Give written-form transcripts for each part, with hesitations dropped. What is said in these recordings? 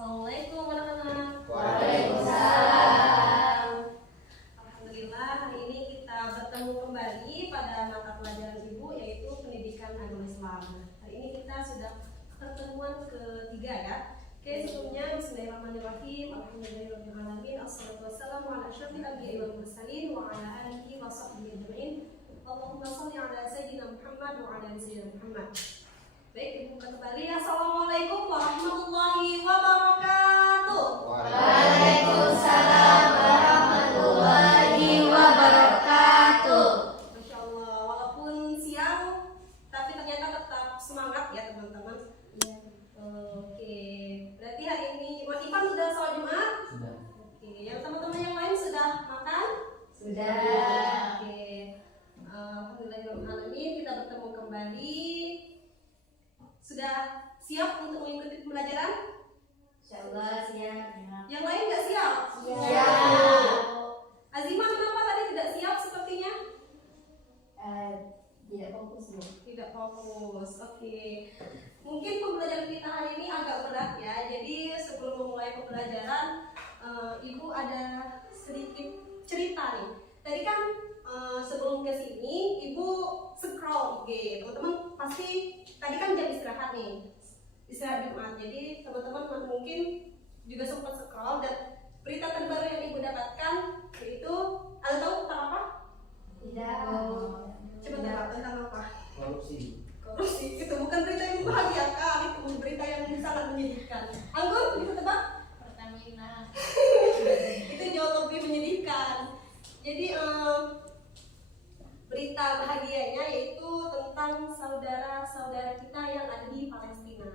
Assalamualaikum anak-anak. Waalaikumsalam. Alhamdulillah hari ini kita bertemu kembali pada mata pelajaran Ibu yaitu pendidikan agama Islam. Hari ini kita sudah pertemuan ketiga ya. Oke, sebelumnya bismillahirrahmanirrahim. Alhamdulillahirrahmanirrahim. Assalatu wassalamu ala asyrafil anbiya'i wal mursalin wa ala alihi wa sahbihi ajma'in. Allahumma shalli ala sayyidina Muhammad wa ala ali sayyidina Muhammad. Baik, Ibu kembali. Assalamualaikum warahmatullahi wabarakatuh. Waalaikumsalam warahmatullahi wabarakatuh. Masya Allah, walaupun siang tapi ternyata tetap semangat ya teman-teman. Oke, berarti hari ini Iwan Ivan sudah sholat Jumat? Sudah. Oke, yang teman-teman yang lain sudah makan? Sudah. Oke, alhamdulillahirrahmanirrahim, kita bertemu kembali. Sudah siap untuk mengikuti pembelajaran? Insyaallah siap. Yang lain nggak siap? Siap. Azimah kenapa tadi tidak siap sepertinya? Tidak fokus Bu. Tidak fokus. Oke. Mungkin pembelajaran kita hari ini agak berat ya. Jadi sebelum memulai pembelajaran, Ibu ada sedikit cerita nih. Tadi kan sebelum ke sini Ibu scroll IG. Teman-teman pasti tadi kan jam istirahat nih. Istirahat Jumat. Jadi teman-teman mungkin juga sempat scroll dan berita terbaru yang Ibu dapatkan yaitu ada tahu tentang apa? Tidak. Coba tebak tentang apa? Korupsi. Korupsi itu bukan berita yang membahagiakan, itu berita yang sangat menyedihkan. Anggun bisa tebak? Pertamina. Itu jauh lebih menyedihkan. Jadi berita bahagianya yaitu tentang saudara-saudara kita yang ada di Palestina.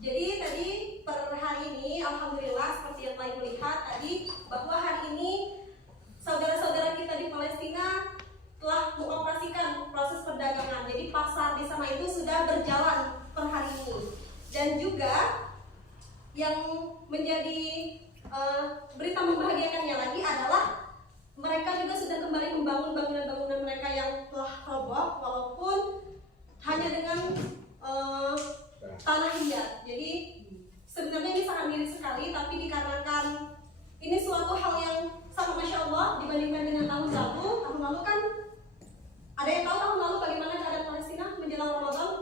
Jadi tadi per hari ini alhamdulillah seperti yang telah melihat tadi bahwa hari ini saudara-saudara kita di Palestina telah mengoperasikan proses perdagangan. Jadi pasar di sana itu sudah berjalan per hari ini. Dan juga yang menjadi berita membahagiakannya lagi adalah mereka juga sudah kembali membangun bangunan-bangunan mereka yang telah roboh walaupun hanya dengan tanah liat. Jadi sebenarnya ini sangat mirip sekali, tapi dikarenakan ini suatu hal yang sangat masya Allah dibandingkan dengan tahun lalu. Tahun lalu kan ada yang tahu tahun lalu bagaimana keadaan Palestina menjelang Ramadan?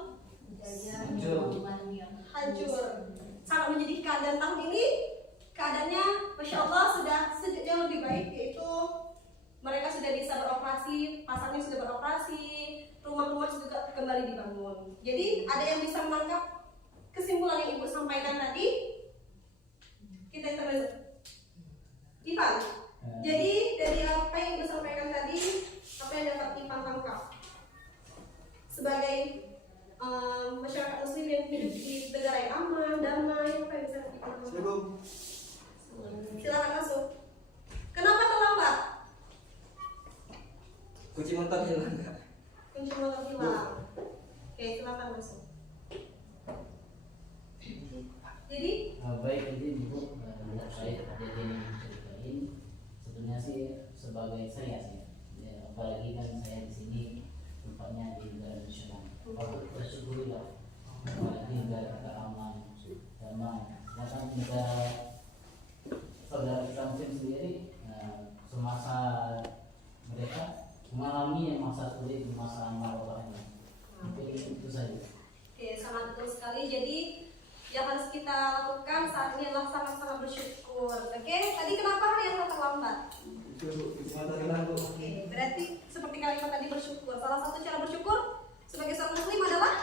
Hancur, sangat menyedihkan. Dan tahun ini keadaannya masya Allah sudah jauh lebih baik, yaitu mereka sudah bisa beroperasi, pasarnya sudah beroperasi, rumah-rumah sudah kembali dibangun. Jadi ada yang bisa menangkap kesimpulan yang Ibu sampaikan tadi? Kita intermezzo. Ivan, jadi dari apa yang Ibu sampaikan tadi, apa yang dapat Ivan tangkap sebagai masyarakat Muslim yang hidup di negara yang aman, damai, apa yang bisa Ivan tangkap? Silakan masuk. Kenapa terlambat? Kunci motor hilang nggak? Kunci motor hilang. Oke, silakan masuk. Jadi Baik, jadi Ibu, saya jadi ceritain sebetulnya sih sebagai saya sih, ya, apalagi kan saya di sini tempatnya di negara nasional. Kalau bersyukurilah, apalagi negara kita aman, damai. Sedangkan negara saudara kita Muslim sendiri semasa mereka mengalami masa sulit, masa marwah ini. Mungkin itu saja. oke, sangat betul sekali. Jadi yang harus kita lakukan saat ini adalah sangat-sangat bersyukur. Oke, tadi kenapa hari yang terlambat? Oke, berarti seperti kalimat tadi bersyukur. Salah satu cara bersyukur sebagai seorang Muslim adalah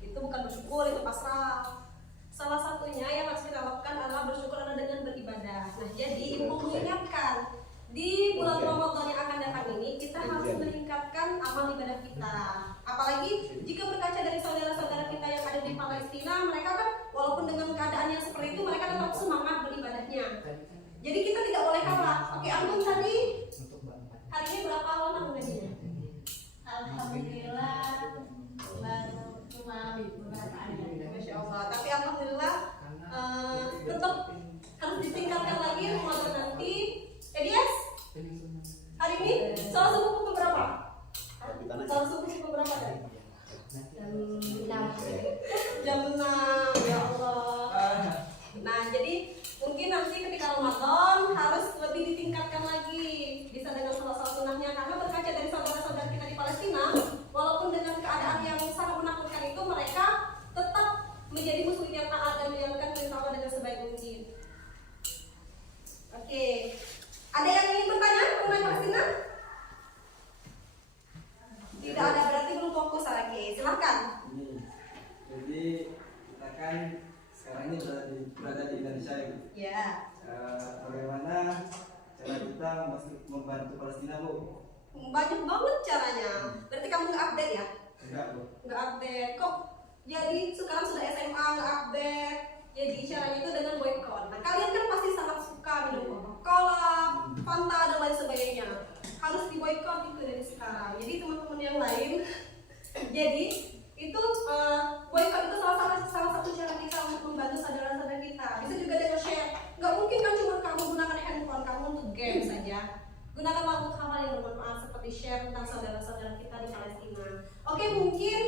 itu bukan bersyukur, itu pasrah. Salah satunya yang harus kita lakukan adalah bersyukur adalah dengan beribadah. Nah, jadi Ibu mengingatkan di bulan Ramadan yang akan datang ini kita harus meningkatkan amal ibadah kita. Apalagi jika berkaca dari saudara-saudara kita yang ada di Palestina, mereka kan walaupun dengan keadaan yang seperti itu mereka tetap semangat beribadahnya. Jadi kita tidak boleh kalah. Oke, Anggun tadi hari ini berapa lama gajinya? Alhamdulillah baru cuma beberapa hari. Masya Allah. Tapi alhamdulillah tetap harus ditingkatkan lagi Ramadan nanti. Elias, hari ini sholat subuh pukul berapa? Sholat subuh pukul berapa tadi? Jam 6. Jam 6. sekarang ini berada di Indonesia ya. Ya. Bagaimana cara kita membantu Palestina, Bu? Banyak banget caranya. Berarti kamu nggak update ya? Enggak, Bu. Nggak update. Kok jadi sekarang sudah SMA nggak update? Jadi caranya itu dengan boykot. Nah, kalian kan pasti sangat suka minum Coca-Cola, Fanta dan lain sebagainya. Harus diboykot itu dari sekarang. Jadi teman-teman yang lain, jadi itu boykot itu salah satu cara kita untuk membantu saudara-saudara kita. Bisa juga dengan share. Nggak mungkin kan cuma kamu gunakan handphone kamu untuk game saja. Gunakanlah untuk hal-hal yang bermanfaat seperti share tentang saudara-saudara kita di Palestina. Oke, mungkin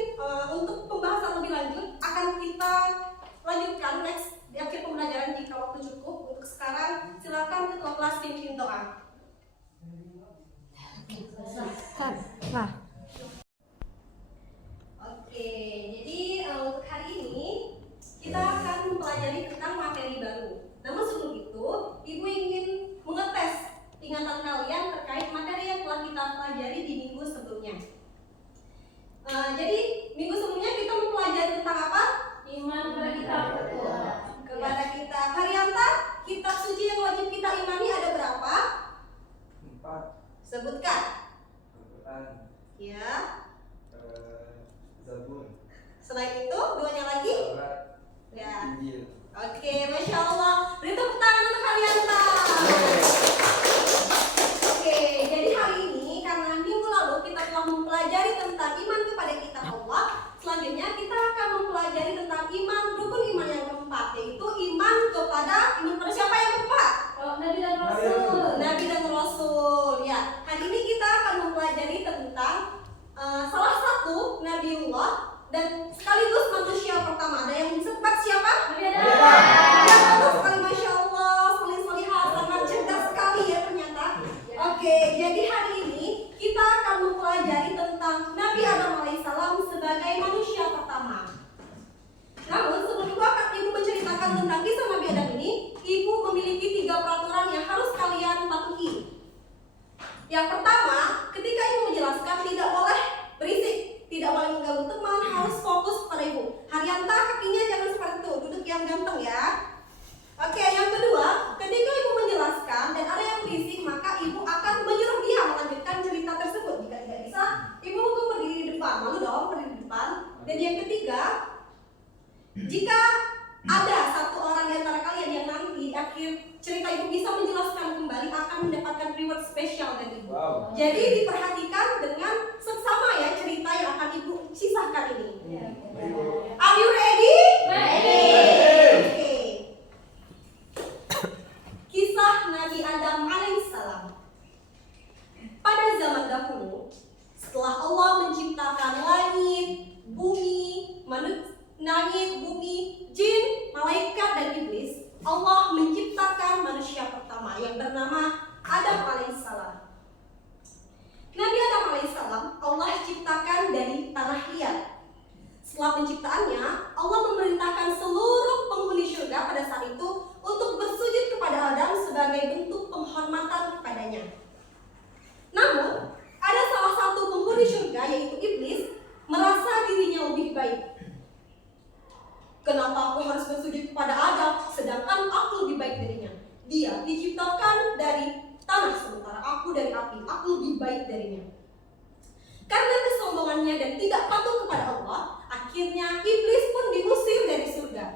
untuk pembahasan lebih lanjut akan kita lanjutkan next di akhir pembelajaran jika waktu cukup. Untuk sekarang silakan ketua kelas pimpin doa. Oke, jadi untuk hari ini kita akan mempelajari tentang materi baru. Namun sebelum itu, Ibu ingin mengetes ingatan kalian terkait materi yang telah kita pelajari di minggu sebelumnya. Jadi minggu sebelumnya kita mempelajari tentang apa? Iman kepada kitab Kepada kita. Varianta kitab suci yang wajib kita imani ada berapa? 4. Sebutkan. Al-Quran, Ya. Zabur, Selain itu, duanya lagi? Taurat, Ya. Injil. Oke, Masya Allah. Beri tepuk tangan untuk Haryanta. Oke, jadi hari ini karena minggu lalu kita telah mempelajari tentang iman kepada kitab Allah. Selanjutnya kita akan mempelajari tentang rukun iman yang keempat, yaitu iman kepada siapa yang keempat? Nabi dan Rasul. Nabi dan Rasul. Ya, hari ini kita akan mempelajari tentang salah satu Nabiullah dan sekaligus manusia pertama. Ada yang sempat siapa? Nabi Adam. Ya, betul sekali, Masya Allah. Solih-solihah, sangat cerdas sekali ya ternyata. Oke, jadi hari ini kita akan mempelajari tentang Nabi Adam alaihissalam sebagai manusia pertama. Namun sebelum ibu menceritakan tentang kisah Nabi Adam ini, ibu memiliki 3 peraturan yang harus kalian patuhi. Yang pertama, ketika ibu menjelaskan tidak boleh berisik, tidak boleh mengganggu teman, harus fokus pada ibu. Haryanta kakinya jangan seperti itu, duduk yang ganteng ya. Oke, yang kedua, ketika ibu menjelaskan dan ada yang berisik, maka ibu akan menyuruh dia melanjutkan cerita tersebut. Jika tidak bisa, ibu hukum berdiri di depan, malu dong berdiri di depan. Dan yang ketiga, jika ada satu orang di antara kalian yang nanti di akhir cerita ibu bisa menjelaskan kembali, akan mendapatkan reward spesial dari ibu. Wow. Jadi diperhatikan dengan seksama ya cerita yang akan ibu sisahkan ini. Are you ready? Ready. Oke. Kisah Nabi Adam alaihissalam. Pada zaman dahulu, setelah Allah menciptakan langit, bumi, jin, malaikat dan iblis, Allah menciptakan manusia pertama yang bernama Adam alaihissalam. Nabi Adam alaihissalam Allah ciptakan dari tanah liat. Setelah penciptaannya, Allah memerintahkan seluruh penghuni surga pada saat itu untuk bersujud kepada Adam sebagai bentuk penghormatan kepadanya. Namun, ada salah satu penghuni surga yaitu iblis merasa dirinya lebih baik. Kenapa aku harus bersujud kepada Adam sedangkan aku lebih baik darinya? Dia diciptakan dari tanah sementara aku dari api, aku lebih baik darinya. Karena kesombongannya dan tidak patuh kepada Allah, akhirnya iblis pun diusir dari surga.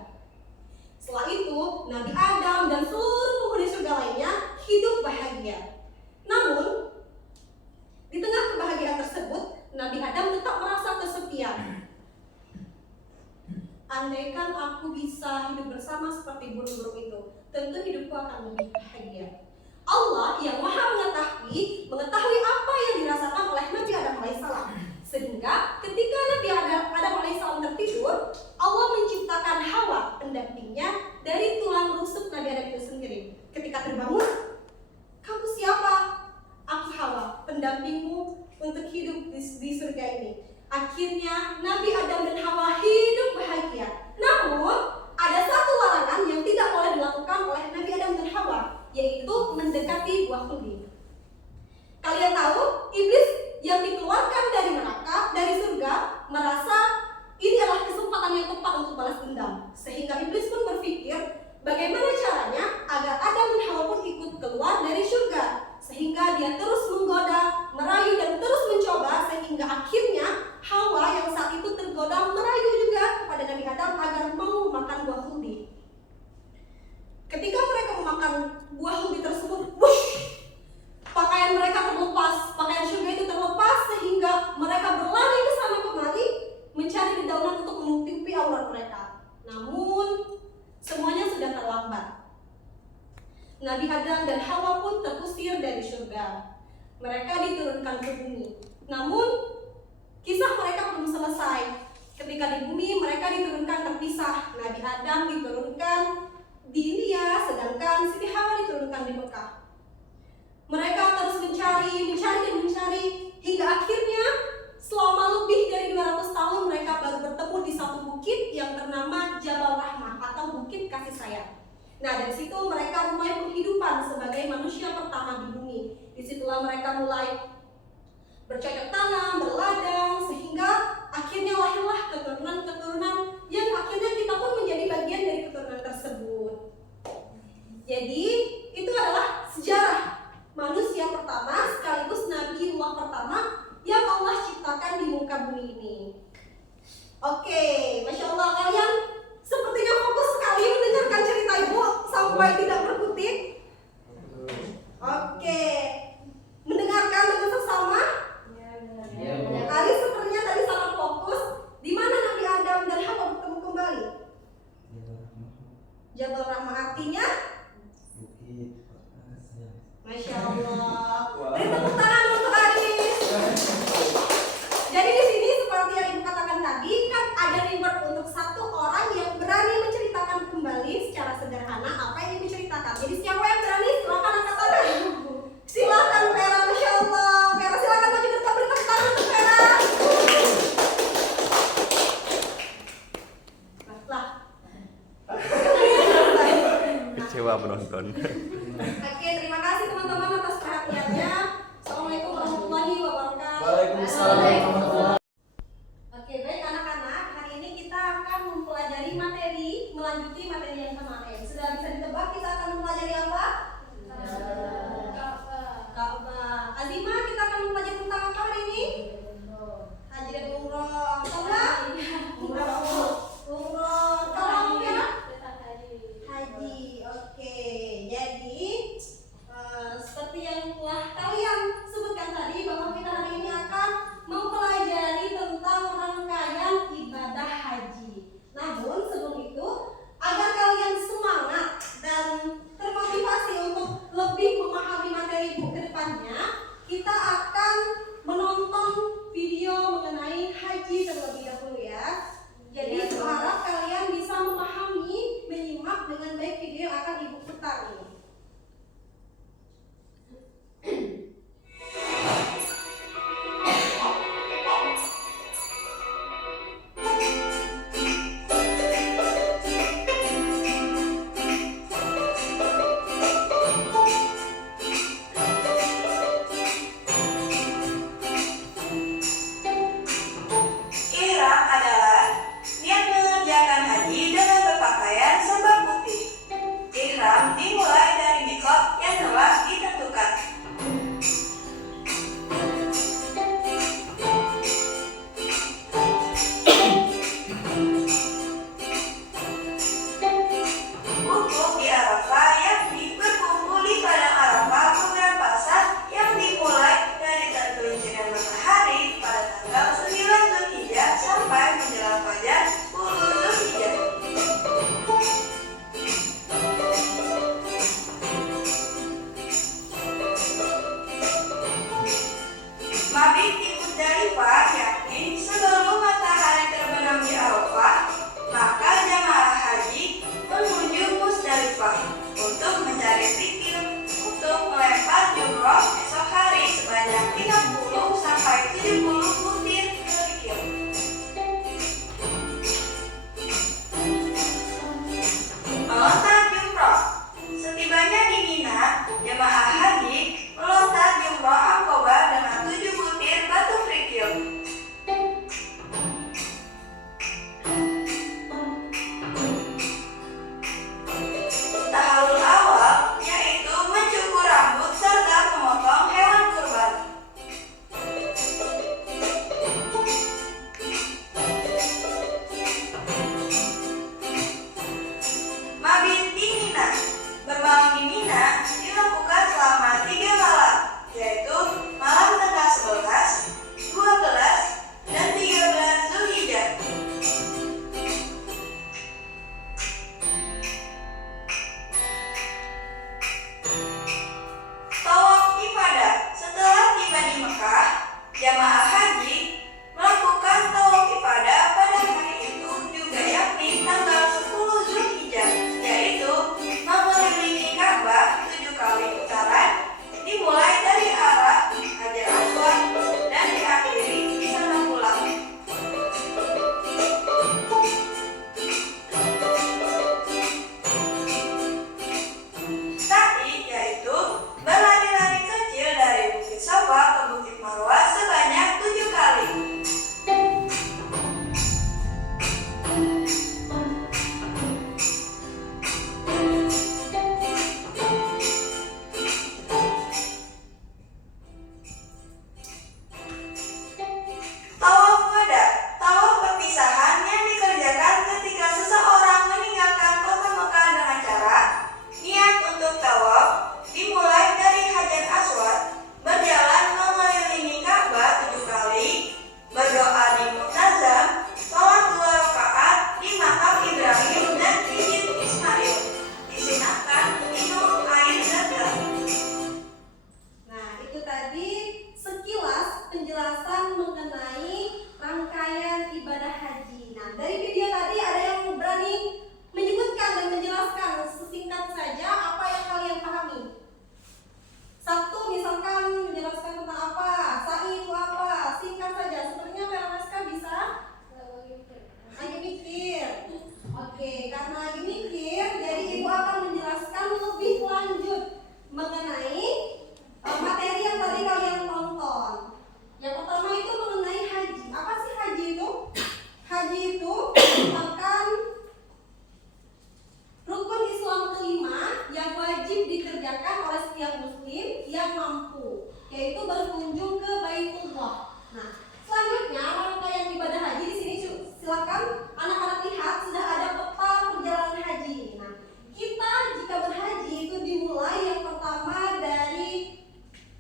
Setelah itu, Nabi Adam dan seluruh penghuni surga lainnya hidup bahagia. Namun, di tengah kebahagiaan tersebut, Nabi Adam tetap merasa kesepian. Andaikan aku bisa hidup bersama seperti burung-burung itu, tentu hidupku akan lebih bahagia. Allah yang maha mengetahui apa yang dirasakan oleh Nabi Adam alaihissalam. Sehingga ketika Nabi Adam alaihissalam tertidur, Allah menciptakan Hawa, pendampingnya, dari tulang rusuk Nabi Adam itu sendiri. Ketika terbangun, kamu siapa? Aku Hawa, pendampingmu untuk hidup di surga ini. Akhirnya Nabi Adam dan Hawa hidup bahagia. Namun ada satu larangan yang tidak boleh dilakukan oleh Nabi Adam dan Hawa, yaitu mendekati buah kuldi. Kalian tahu, iblis yang dikeluarkan dari neraka, dari surga, merasa menurut mereka. Namun semuanya sudah terlambat. Nabi Adam dan Hawa pun terusir dari surga. Mereka diturunkan ke bumi. Namun kisah mereka belum selesai. Ketika di bumi mereka diturunkan terpisah. Nabi Adam diturunkan di India, sedangkan Siti Hawa diturunkan di Mekah. Mereka terus mencari hingga akhirnya selama lebih dari 200 tahun mereka baru bertemu di satu bukit yang bernama Jabal Rahmah atau Bukit Kasih Sayang. Nah, dari situ mereka mulai penghidupan sebagai manusia pertama di bumi. Disitulah mereka mulai bercocok tanam, berladang, sehingga akhirnya lahirlah keturunan-keturunan yang akhirnya kita pun menjadi bagian dari keturunan tersebut. Jadi, itu adalah sejarah manusia pertama sekaligus Nabiullah pertama yang Allah ciptakan di muka bumi ini. Oke, Masya Allah, kalian sepertinya fokus sekali mendengarkan cerita ibu sampai tidak berkutik. Oke, mendengarkan dengan seksama. Ali sepertinya tadi sangat fokus. Di mana Nabi Adam dan Hawa bertemu kembali? Jabal Rahmah, artinya Masya Allah. Beri tepuk tangan untuk Aris. Jadi di sini seperti yang ibu katakan tadi, kan ada reward untuk satu orang yang berani menceritakan kembali secara sederhana apa yang ibu ceritakan. Jadi siapa yang berani? Silakan angkat tangan. Silakan Vera, Masya Allah. Vera silakan maju depan, beri tepuk tangan untuk Vera. Lah. Kecewa penonton. Oke, terima kasih teman-teman atas perhatiannya. Assalamualaikum warahmatullahi wabarakatuh. Waalaikumsalam warahmatullahi. Oke, baik anak-anak, hari ini kita akan mempelajari materi, melanjuti materi yang kemarin. Sudah bisa ditebak kita akan mempelajari apa? Ka'bah. Azimah, kita akan mempelajari tentang apa hari ini? Haji dan umroh. Sama? Umroh. Kalau ya? Haji. Oke. Jadi seperti yang telah kalian sebutkan tadi bahwa kita hari ini akan mempelajari tentang rangkaian ibadah haji. Namun sebelum itu, agar kalian semangat dan termotivasi untuk lebih memahami materi ke depannya, kita Oke, karena lagi mikir, jadi ibu akan menjelaskan lebih lanjut mengenai materi yang tadi kalian tonton. Yang pertama itu mengenai haji. Apa sih haji itu? Haji itu merupakan rukun Islam kelima yang wajib dikerjakan oleh setiap muslim yang mampu, yaitu berkunjung ke Baitullah. Nah, selanjutnya rangkaian ibadah haji di sini silakan anak-anak lihat sudah ada peta perjalanan haji. Nah, kita jika berhaji itu dimulai yang pertama dari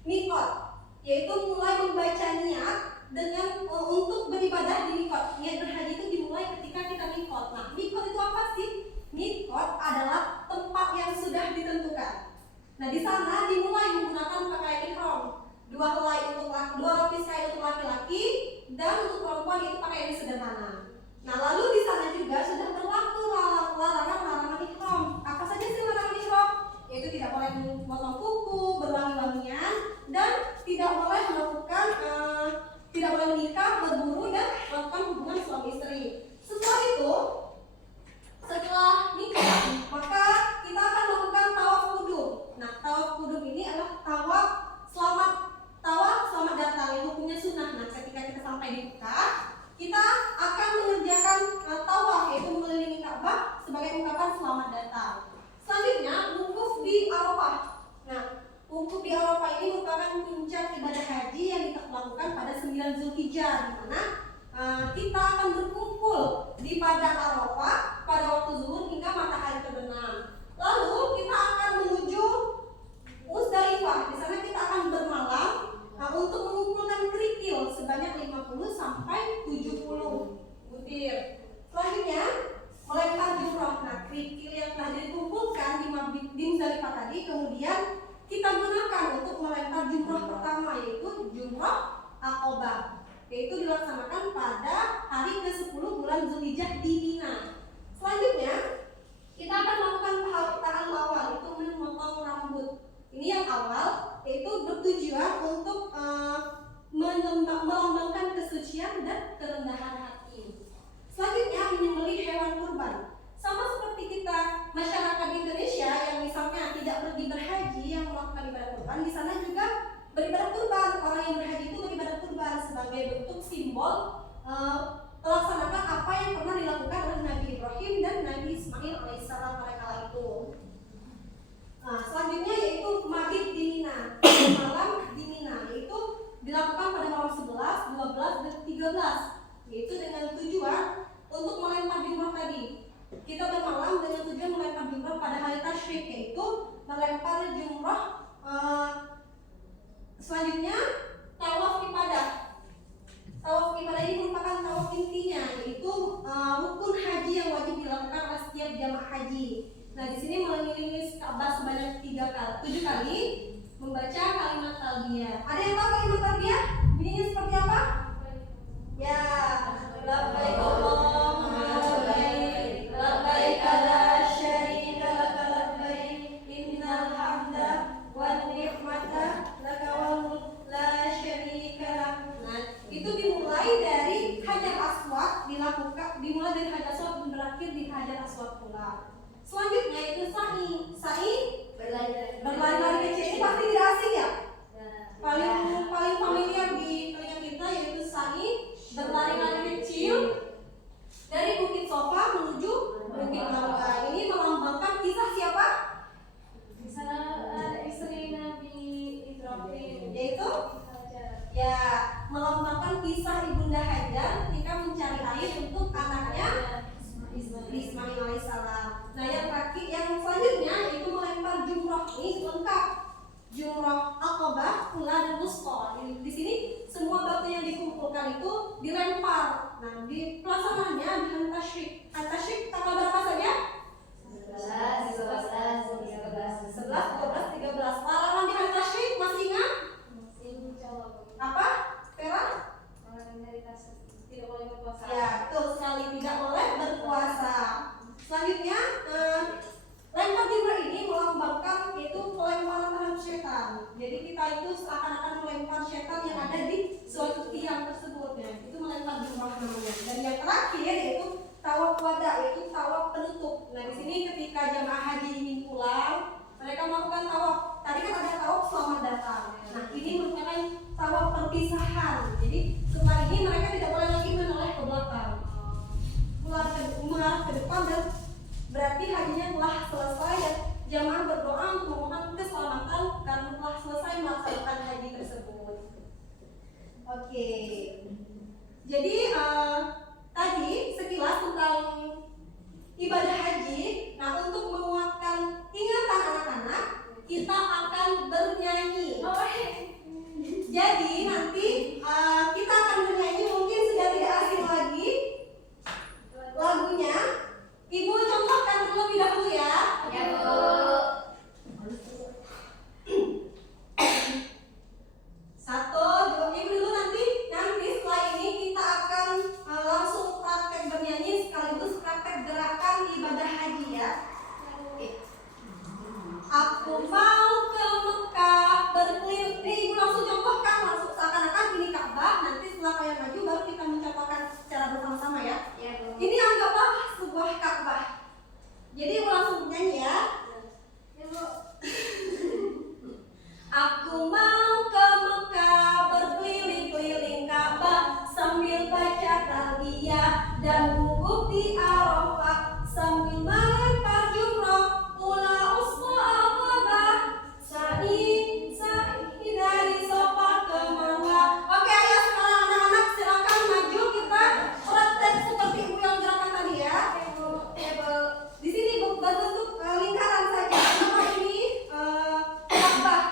mikot, yaitu mulai membaca niat dengan untuk beribadah di mikot. Niat berhaji itu dimulai ketika kita mikot. Nah, mikot itu apa sih? Mikot adalah tempat yang sudah ditentukan. Nah, di sana dimulai menggunakan pakaian ihram. Dua lapis kain untuk laki-laki dan untuk perempuan itu pakaian yang sederhana. Nah, lalu di sana juga sudah berlaku larangan ihram. Apa saja sih larangan ihram? Yaitu tidak boleh memotong kuku, berwangi-wangian, dan tidak boleh melakukan tidak boleh menikah, berburu, dan melakukan hubungan suami istri. Setelah nikah, maka kita akan melakukan tawaf kudum. Nah, tawaf kudum ini adalah tawaf selamat datang yang hukumnya sunnah. Nah, ketika kita sampai di Mekah, kita akan mengerjakan tawaf, yaitu mengelilingi Ka'bah sebagai ungkapan selamat datang. Selanjutnya, wukuf di Arafah. Nah, wukuf di Arafah ini merupakan puncak ibadah haji yang kita lakukan pada 9 Zulhijjah, di mana kita akan berkumpul di padang Arafah pada waktu zuhur hingga matahari terbenam. Lalu kita akan menuju Musdalifah. Di sana kita akan bermalam untuk mengumpulkan kerikil sebanyak 50 sampai 70 butir. Selanjutnya melempar jumroh. Nah, kerikil yang telah dikumpulkan di Musdalifah tadi kemudian kita gunakan untuk melempar jumroh pertama, yaitu jumroh Aqobah, yaitu dilaksanakan pada hari ke-10 bulan Zulhijjah di Mina. Selanjutnya kita akan melakukan tahap awal, itu memotong rambut. Ini yang awal, yaitu bertujuan untuk melambangkan kesucian dan kerendahan hati. Selanjutnya menyembelih hewan kurban. Sama seperti kita masyarakat Indonesia yang misalnya tidak pergi berhaji, yang melakukan ibadah kurban, di sana juga beribadah kurban. Orang yang berhaji itu beribadah kurban sebagai bentuk simbol melaksanakan apa yang pernah dilakukan oleh Nabi Ibrahim dan Nabi Ismail alaihissalam pada kala itu. Nah, selanjutnya yaitu mabit di Mina, malam di Mina, yaitu dilakukan pada malam 11, 12, dan 13, yaitu dengan tujuan untuk melempar jumroh tadi. Kita bermalam dengan tujuan melempar jumroh pada hari tasyrik, yaitu melempar jumroh. Selanjutnya tawaf ibadah. Tawaf ibadah ini merupakan tawaf intinya, yaitu rukun haji yang wajib dilakukan oleh setiap jamaah haji. Nah, di sini mengelilingi Ka'bah sebanyak 7 kali, membaca kalimat talbiyah. Ada yang tahu kalimat talbiyah? Bunyinya seperti apa? Ya, labbaik Allahumma labbaik, labbaik la syarika laka labbaik, innal hamda wan ni'mata laka wal mulk la syarika lak. Nah, itu dimulai dari Hajar Aswad, dimulai dari Hajar Aswad dan berakhir di Hajar Aswad pula. Selanjutnya itu sa'i berlari-lari kecil. Ini pasti tidak asing ya? Paling familiar di telinga kita yaitu sa'i berlari-lari kecil dari Bukit Sofa menuju Bukit Marwa. Ini melambangkan kisah siapa? Di sana ada istri Nabi Ibrahim, Yaitu ya, melambangkan kisah Ibunda Hajar ketika mencari air untuk anaknya Ismail alaihissalam. Nah, yang terakhir, yang selanjutnya itu melempar jumroh. Ini lengkap, jumroh Aqobah, Ula, dan Wusta. Di sini semua batu yang dikumpulkan itu dilempar. Nah, di pelaksanaannya di hari tasyrik. Hari tasyrik tanggal berapa saja? 11, 12, 13. Larangan di hari tasyrik masih ingat? Apa? Vera? tidak boleh berpuasa. Ya, betul sekali, tidak boleh berpuasa. Selanjutnya, lempar jumroh ini melambangkan yaitu pelemparan terhadap setan. Jadi kita itu seakan-akan melempar setan yang ada di suatu tiang tersebut. Ya, itu melempar jumroh namanya. Dan yang terakhir yaitu tawaf wada, yaitu tawaf penutup. Nah, di sini ketika jamaah haji ingin pulang, mereka melakukan tawaf. Tadi kan ada tawaf selamat datang. Nah, ini merupakan tawaf perpisahan. Jadi setelah ini mereka tidak boleh lagi menoleh ke belakang, mengarah ke depan, dan berarti hajinya telah selesai dan jamaah berdoa untuk memohon keselamatan karena telah selesai melaksanakan haji tersebut. Oke. Jadi tadi sekilas tentang ibadah haji. Nah, untuk menguatkan ingatan anak-anak, kita akan bernyanyi. Jadi nanti kita akan bernyanyi, mungkin sudah tidak asing lagi lagunya. Ibu contohkan terlebih dahulu ya. Ya, Bu. Satu, dua, ibu dulu, nanti setelah ini kita akan langsung praktek bernyanyi sekaligus praktek gerakan ibadah haji ya. Oke. Aku mau ke Mekah berkeliling. Ibu langsung contohkan, langsung seakan-akan ini Ka'bah. Nanti setelah kalian maju baru kita mencontohkan secara bersama-sama ya. Ya, Bu. Ini anggaplah sebuah Ka'bah. Jadi ibu langsung nyanyi ya. Ya, Bu. Aku mau ke Mekah berkeliling-keliling Ka'bah sambil baca talbiyah dan wukuf di Arafah sambil melempar jumrah ula usqa Aqabah sa'i dari Safa ke Marwah. Oke, ayo sekarang anak-anak silakan maju, kita praktek seperti ibu yang gerakan tadi ya. Di sini berbentuk lingkaran saja. Nama ini Ka'bah.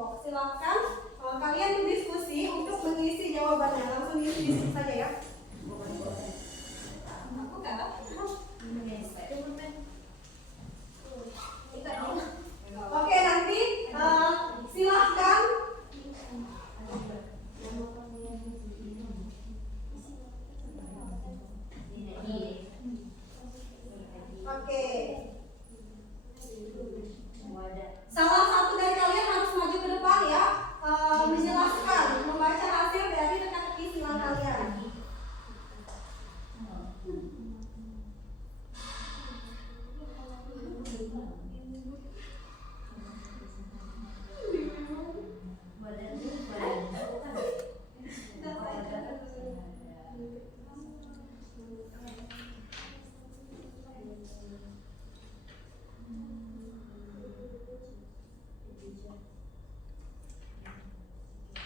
kelompok. Silakan kalian berdiskusi untuk mengisi jawabannya. Langsung diskusi saja ya. Aku enggak. Oke, nanti silahkan oke. Salah satu dari kalian harus maju ke depan ya, menjelaskan, membaca hasil dari teka-teki silang kalian.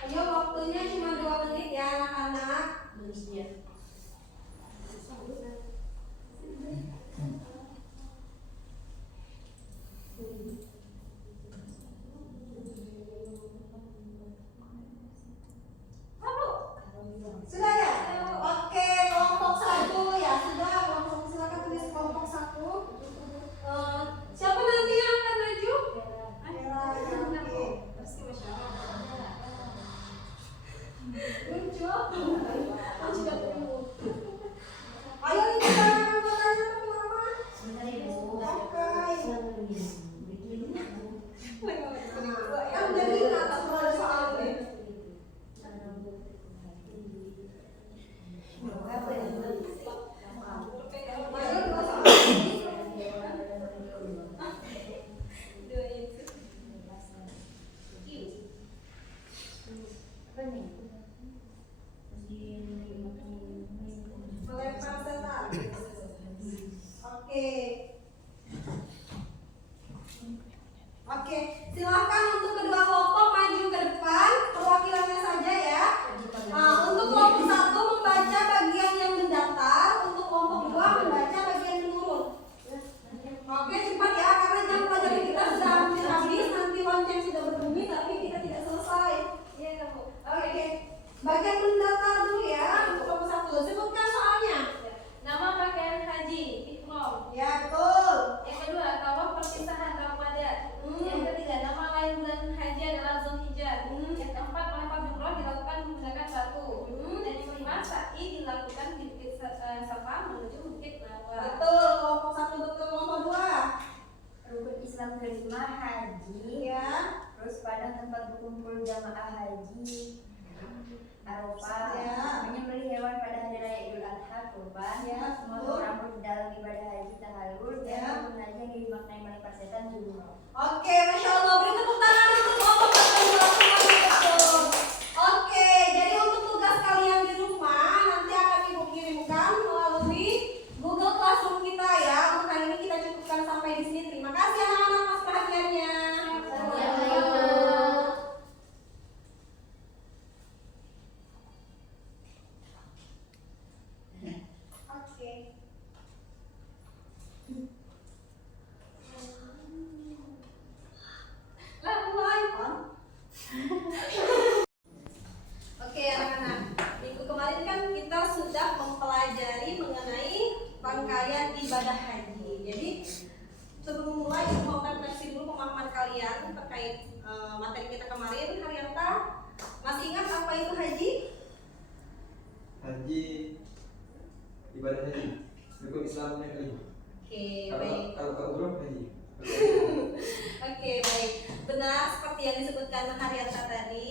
Ayo, waktunya cuma 2 menit ya anak-anak. Sudah ya? Oke, kelompok 1 ya sudah. Silakan tulis kelompok 1. Siapa nanti yang akan maju? Oke. Muncul. Sudah bertemu. Ayo ini jangan fotonya ke mana-mana. Kan jadi kata soalnya. Melempar setan. Oke. Oke, silakan untuk kedua kelompok maju ke depan, perwakilannya saja ya. Untuk kelompok 1 membaca bagian yang mendatar, untuk kelompok 2 membaca bagian menurun. Oke, cepat ya, karena jam pelajaran kita sudah hampir habis. Nanti lonceng sudah berbunyi, tapi kita tidak selesai. Iya, kamu. Oke, bagian mendatar dulu ya untuk kelompok 1. Sebutkan soalnya. Nama pakaian haji, ihram. Ya, betul. Yang kedua, tawaf perpisahan Ramadan. Yang ketiga, nama lain bulan haji adalah Zulhijjah. Yang keempat, melempar jumroh dilakukan menggunakan batu. Dan yang kelima, sa'i dilakukan di Bukit Safa menuju Bukit Marwah. Betul, kelompok 1 betul, kelompok 2. Rukun Islam kelima haji, Ya. terus pada tempat berkumpul jamaah haji Arafah, Ya. menyembelih hewan pada hari raya Idul Adha kurban, Ya, memotong betul. rambut dalam ibadah haji tahallul, Ya. dan rukun haji yang dimaknai melempar setan jumroh. Oke, Masya Allah. Beri tepuk tangan untuk kelompok 1. Betul. Oke, jadi untuk tugas kalian di rumah nanti akan Ibu kirimkan melalui Google Classroom kita ya. Untuk hari ini kita cukupkan sampai di sini. Terima kasih anak-anak atas perhatiannya. Oke. Lah, mulai, Pon. Oke, anak-anak. Minggu kemarin kan kita sudah mempelajari mengenai rangkaian ibadah haji. Jadi sebelum mulai, aku mau koreksi dulu pemahaman kalian terkait materi kita kemarin. Haryanta, masih ingat apa itu haji? Haji ibadah haji. Rukun Islamnya kelima. Oke, baik. Kalau umroh haji. Oke, baik. Benar seperti yang disebutkan Haryanta tadi,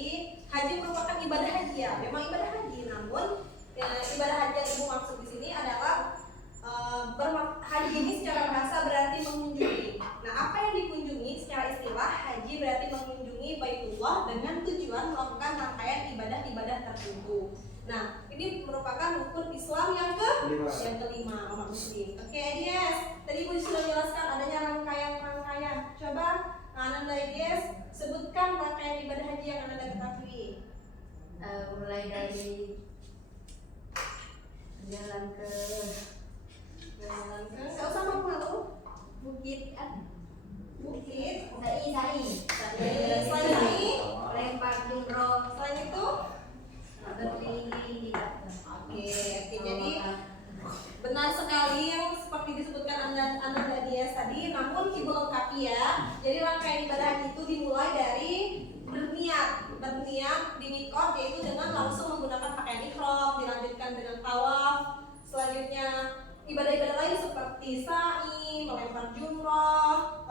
haji merupakan ibadah haji ya. Memang ibadah haji, namun ibadah haji yang Ibu maksud di sini adalah haji ini secara bahasa berarti mengunjungi. Nah, apa yang dikunjungi secara istilah haji berarti mengunjungi Baitullah dengan tujuan melakukan rangkaian ibadah-ibadah tertentu. Nah, ini merupakan rukun Islam yang kelima umat muslim. Oke, Edies, tadi Ibu sudah jelaskan adanya rangkaian-rangkaian. Coba Ananda Edies sebutkan rangkaian ibadah haji yang Anda ketahui. Mulai dari jalan ke Nggak usah malu-malu. bukit Bukit. Sai. Selain berniat di mikot yaitu dengan langsung menggunakan pakaian ihram, dilanjutkan dengan tawaf. Selanjutnya ibadah-ibadah lain seperti sa'i, melempar jumroh,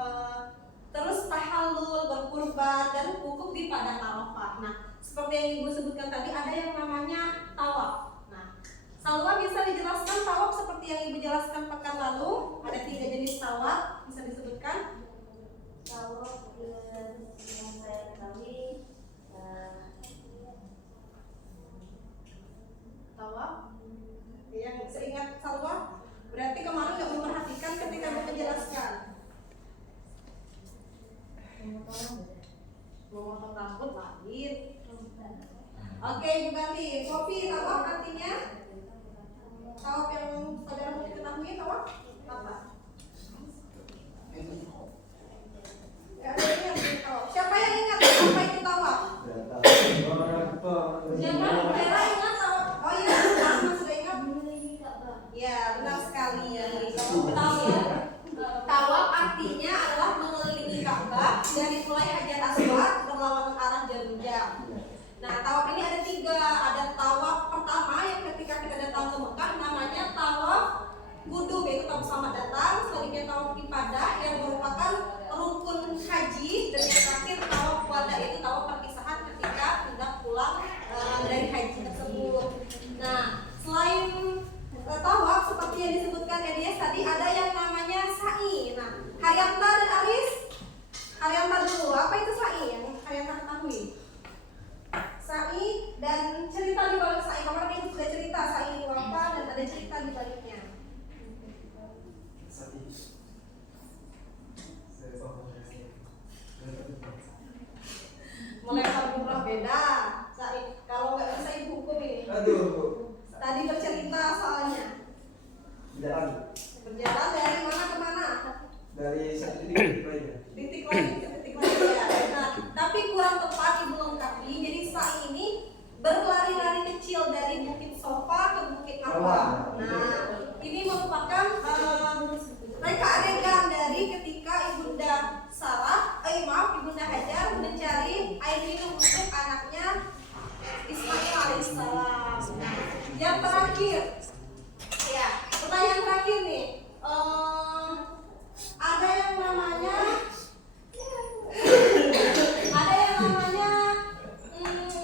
terus tahallul, berkurban, dan wukuf di padang Arafah. Nah, seperti yang Ibu sebutkan tadi, ada yang namanya tawaf. Nah, Salwa bisa dijelaskan tawaf seperti yang Ibu jelaskan pekan lalu. Ada 3 jenis tawaf, bisa disebutkan? Tawaf yang saya ketahui Tawaf yang seingat Salwa, berarti kemarin nggak memperhatikan ketika menjelaskan. Memotong rambut lahir. Oke, Ibu ganti. Kopi tawaf artinya? Tawaf yang saudara mungkin ketahui tawaf apa? Gak ada yang ingat tawaf. Siapa yang ingat apa itu tawaf? Siapa? Vera ingat tawaf? Oh iya, Asma sudah ingat? Ya, benar sekali. Tahu ya? Tawaf artinya adalah mengelilingi Ka'bah dari mulai Hajar Aswad berlawanan arah Jarum-Jam. Nah, tawaf ini ada 3. Ada tawaf pertama yang ketika kita datang ke Mekah namanya tawaf qudum, yaitu tawaf selamat datang. Selanjutnya tawaf ifadah yang merupakan rukun haji, dan yang terakhir tawaf wada, yaitu tawaf perpisahan ketika hendak pulang dari haji tersebut. Nah, selain tawaf seperti yang disebutkan Elias tadi, ada yang namanya sa'i. Nah, Haryanta dan Aris, Haryanta dulu, apa itu sa'i yang Haryanta ketahui? Sa'i dan cerita di balik sa'i. Kemarin Ibu sudah cerita sa'i itu apa dan ada cerita di baliknya. Melempar jumrah beda. Sa'i kalau nggak bisa Ibu hukum ini. Aduh. Tadi bercerita soalnya. Berjalan dari mana ke mana? Dari satu titik ke lainnya. Titik lain ke titik lain ya. Nah, tapi kurang tepat Ibu lengkapi. Jadi sa'i ini berlari-lari kecil dari Bukit Sofa ke Bukit Arwah. Nah, ini merupakan mereka adegan dari ketika Ibunda Ibunda Hajar mencari air minum untuk anaknya Ismail alaihissalam. Nah, yang terakhir, ya, pertanyaan terakhir nih, ada yang namanya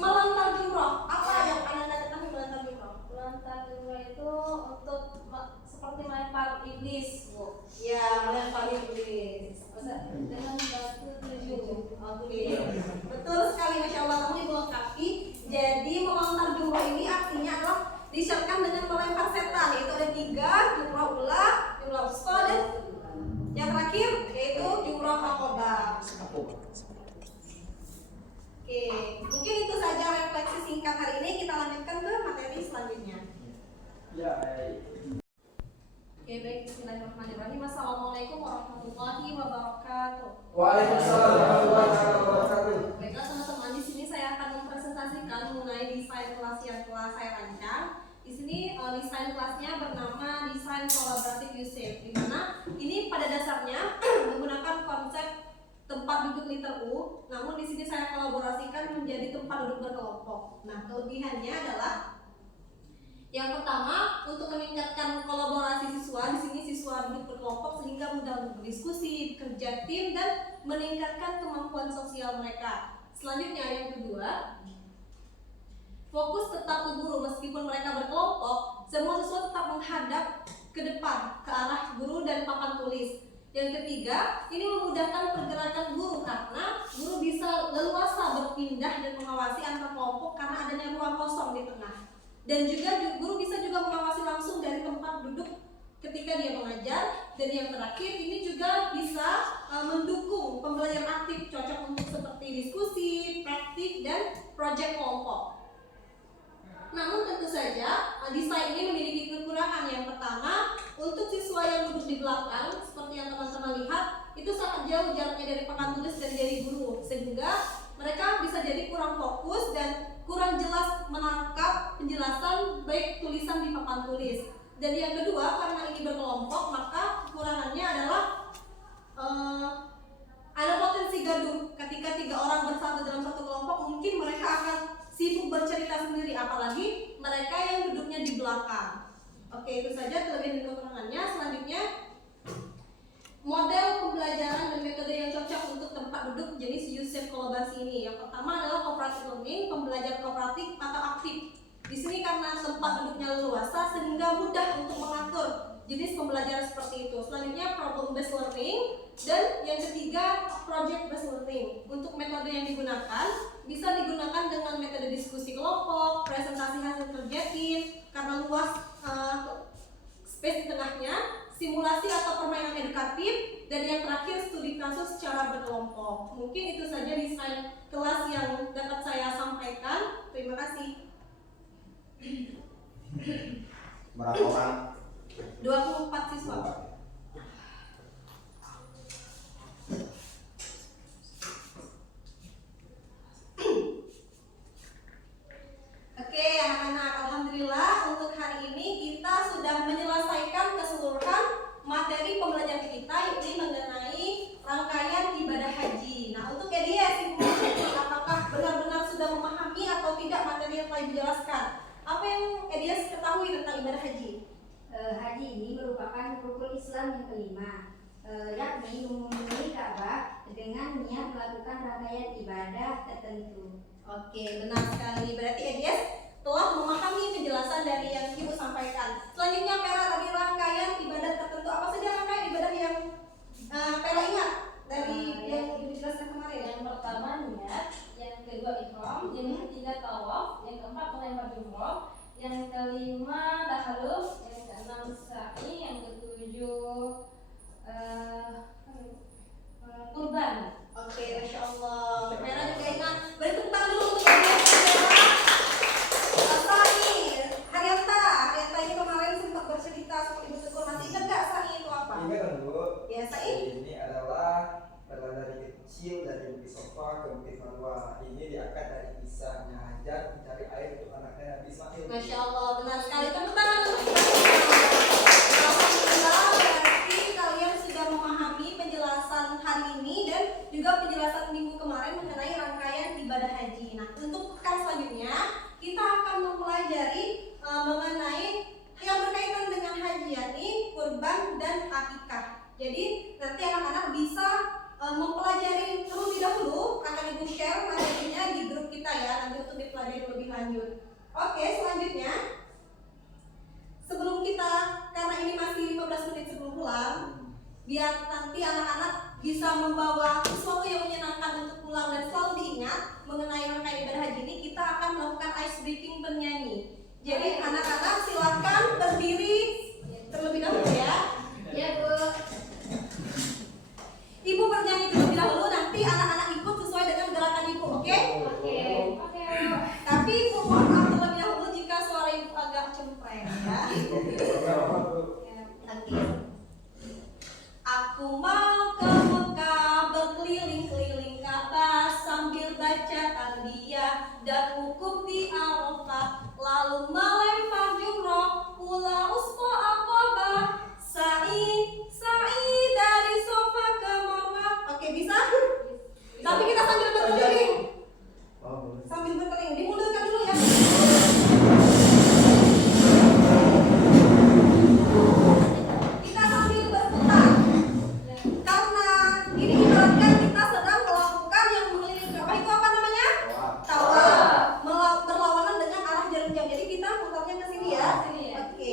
melontar jumroh. Apa yang Anda ketahui melontar jumroh? Melontar jumroh itu untuk seperti melempar iblis, Bu. Ya, melempar iblis. Dengan batu 7. Oke, betul sekali, Masya Allah, kamu Ibu lengkapi. Jadi melontar jumroh ini artinya adalah disyaratkan dengan melempar setan, yaitu ada 3, jumroh ula, jumroh wusta, dan yang terakhir yaitu jumroh aqabah. Oke, mungkin itu saja refleksi singkat hari ini. Kita lanjutkan ke materi selanjutnya. Ya, Oke, baik, bismillahirrahmanirrahim. Assalamualaikum warahmatullahi wabarakatuh. Waalaikumsalam warahmatullahi wabarakatuh. Baiklah teman-teman, di sini saya akan mempresentasikan mengenai desain kelas yang telah saya rancang. Di sini desain kelasnya bernama desain kolaboratif USAID, di mana ini pada dasarnya menggunakan konsep tempat duduk liter U, namun di sini saya kolaborasikan menjadi tempat duduk berkelompok. Nah, kelebihannya adalah yang pertama, untuk meningkatkan kolaborasi siswa, di sini siswa duduk berkelompok sehingga mudah untuk berdiskusi, bekerja tim, dan meningkatkan kemampuan sosial mereka. Selanjutnya, yang kedua, fokus tetap ke guru. Meskipun mereka berkelompok, semua siswa tetap menghadap ke depan, ke arah guru dan papan tulis. Yang ketiga, ini memudahkan pergerakan guru karena guru bisa leluasa berpindah dan mengawasi antar kelompok karena adanya ruang kosong di tengah. Dan juga guru bisa juga mengawasi langsung dari tempat duduk ketika dia mengajar. Dan yang terakhir, ini juga bisa mendukung pembelajaran aktif, cocok untuk seperti diskusi, praktik, dan proyek kelompok. Namun tentu saja desain ini memiliki kekurangan. Yang pertama, untuk siswa yang duduk di belakang, seperti yang teman-teman lihat, itu sangat jauh jaraknya dari papan tulis dan dari guru, sehingga mereka bisa jadi kurang fokus dan kurang jelas menangkap penjelasan baik tulisan di papan tulis. Dan yang kedua, karena ini berkelompok, maka kekurangannya adalah ada potensi gaduh. Ketika 3 orang bersatu dalam satu kelompok, mungkin mungkin mereka akan sibuk bercerita sendiri, apalagi mereka yang duduknya di belakang. Oke, itu saja kelebihan dan kekurangannya. Selanjutnya, model pembelajaran dan metode yang cocok untuk tempat duduk jenis Yusef kolaborasi ini. Yang pertama adalah cooperative learning, pembelajaran kooperatif atau aktif. Di sini karena tempat duduknya leluasa sehingga mudah untuk mengatur jenis pembelajaran seperti itu. Selanjutnya problem based learning, dan yang ketiga project based learning. Untuk metode yang digunakan bisa digunakan dengan metode diskusi kelompok, presentasi hasil kerja tim karena luas space di tengahnya, simulasi atau permainan edukatif, dan yang terakhir studi kasus secara berkelompok. Mungkin itu saja desain kelas yang dapat saya sampaikan. Terima kasih. Berapa orang? 24 siswa. Oke anak-anak, alhamdulillah untuk hari ini kita sudah menyelesaikan keseluruhan materi pembelajaran kita, yakni mengenai rangkaian ibadah haji. Nah, untuk Edias, apakah benar-benar sudah memahami atau tidak materi yang telah dijelaskan? Apa yang Edias ketahui tentang ibadah haji? Haji ini merupakan rukun Islam yang kelima, yakni mengunjungi Ka'bah dengan niat melakukan rangkaian ibadah tertentu. Oke, benar sekali. Berarti Edias telah memahami penjelasan dari yang Ibu sampaikan. Selanjutnya Vera, tadi rangkaian ibadah tertentu. Apa saja rangkaian ibadah yang Vera ingat dari yang Ibu jelaskan kemarin? Yang pertama niat, yang kedua ihram, yang ketiga tawaf, yang keempat melempar jumroh, yang kelima tahaluf, yang keenam sa'i, yang ketujuh kurban. Oke, Masya Allah. Vera juga ingat. Beri tepuk tangan dulu untuk Edias. Sani, Haryanta ini kemarin sempat bercerita sama Ibu Tegur. Masih ingat nggak Sani itu apa? Ingat kan Bu? Ya, Sani. Ini adalah berlalu dari kecil dari Bukit Sofa ke Bukit Marwah. Ini diangkat dari kisahnya Hajar mencari air untuk anaknya Nabi Ismail. Masya Allah, benar sekali. Tepuk tangan untuk kita. Alhamdulillah, berarti kalian sudah memahami penjelasan hari ini dan juga penjelasan minggu kemarin mengenai rangkaian ibadah haji. Nah, untuk pekan selanjutnya kita akan mempelajari mengenai yang berkaitan dengan haji, yakni kurban dan akikah. Jadi nanti anak-anak bisa mempelajari terlebih dahulu, akan Ibu share materinya di grup kita ya, nanti untuk dipelajari lebih lanjut. Oke, selanjutnya sebelum kita, karena ini masih 15 menit sebelum pulang, biar nanti anak-anak bisa membawa sesuatu yang menyenangkan untuk pulang dan selalu diingat mengenai rangkaian ibadah haji ini, kita akan melakukan ice breaking bernyanyi. Jadi anak-anak silakan berdiri terlebih dahulu ya. Ya Bu. Ibu bernyanyi terlebih dahulu, nanti anak-anak ikut sesuai dengan gerakan Ibu, oke? Oke. Oke. Tapi Ibu mohon maaf terlebih dahulu jika suara Ibu agak cempreng ya. Oke. Aku mau ke Mekah berkeliling-keliling Ka'bah sambil baca tarbiyah dan wukuf di Arafah, lalu melempar jumroh pula usqa Aqabah, sa'i dari Sofa ke Marwah. Oke, bisa? Tapi kita sambil berkeliling. Sambil berkeliling, dimundurkan dulu ya. Kita sambil berputar. Karena ini ibaratkan kita sedang melakukan yang mengelilingi Ka'bah, itu apa namanya? Tawaf. Berlawanan dengan arah jarum jam. Jadi kita putarnya ke sini ya. Sini ya. Oke.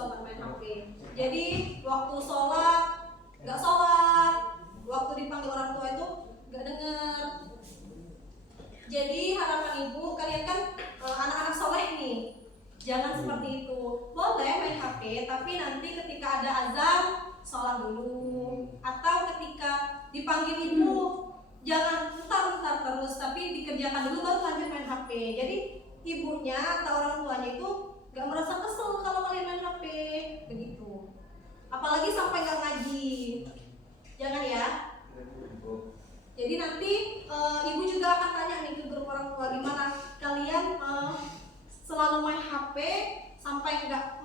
suka main HP. Jadi waktu sholat nggak sholat, waktu dipanggil orang tua itu nggak denger. Jadi harapan ibu, kalian kan anak-anak soleh nih, jangan seperti itu. Boleh main HP, tapi nanti ketika ada azan sholat dulu, atau ketika dipanggil ibu jangan entar terus, tapi dikerjakan dulu baru lanjut main HP. Jadi ibunya atau orang tuanya itu nggak merasa kesel kalau kalian main HP begitu. Apalagi sampai nggak ngaji, jangan ya. Jadi nanti ibu juga akan tanya nih ke grup orang tua, gimana kalian selalu main HP sampai nggak